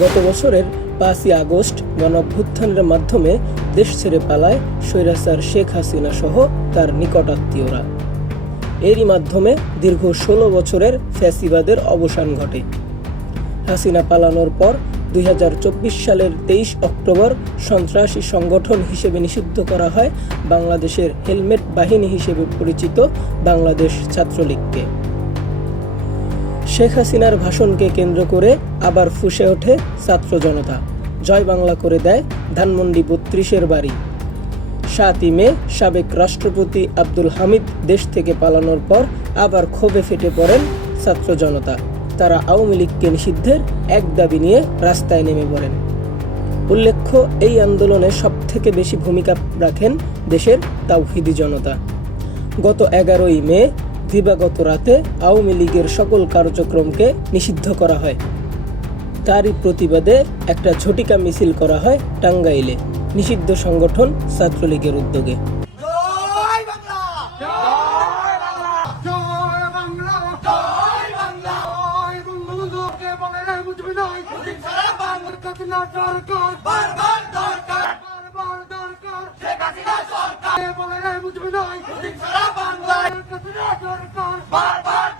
গত বছরের পাঁচই আগস্ট গণঅভ্যুত্থানের মাধ্যমে দেশ ছেড়ে পালায় স্বৈরাচার শেখ হাসিনা সহ তার নিকটাত্মীয়রা এরই মাধ্যমে দীর্ঘ ষোলো বছরের ফ্যাসিবাদের অবসান ঘটে। হাসিনা পালানোর পর দুই হাজার চব্বিশ সালের তেইশ অক্টোবর সন্ত্রাসী সংগঠন হিসেবে নিষিদ্ধ করা হয় বাংলাদেশের হেলমেট বাহিনী হিসেবে পরিচিত বাংলাদেশ ছাত্রলীগকে। শেখ হাসিনার ভাষণকে কেন্দ্র করে আবার ফুসে ওঠে ছাত্র জনতা। জয় বাংলা করে দেয় ধানমন্ডি বত্রিশের বাড়ি। সাতই মে সাবেক রাষ্ট্রপতি আব্দুল হামিদ দেশ থেকে পালানোর পর আবার ক্ষোভে ফেটে পড়েন ছাত্র জনতা। তারা আওয়ামী লীগকে নিষিদ্ধের এক দাবি নিয়ে রাস্তায় নেমে পড়েন। উল্লেখ্য, এই আন্দোলনে সবথেকে বেশি ভূমিকা রাখেন দেশের তাওহিদি জনতা। গত এগারোই মে, দিবাগত রাতে আওয়ামী লীগের সকল কার্যক্রমকে নিষিদ্ধ করা হয়। তারই প্রতিবাদে একটা ঝটিকা মিছিল করা হয় টাঙ্গাইলে, নিষিদ্ধ সংগঠন ছাত্রলীগের উদ্যোগে। বলে বুঝবি না? সারা বাংলা কাতিনা সরকার বারবার দরকার। বারবার দরকার। শেখ হাসিনা সরকার। বলে বুঝবি না? সরকার বারবার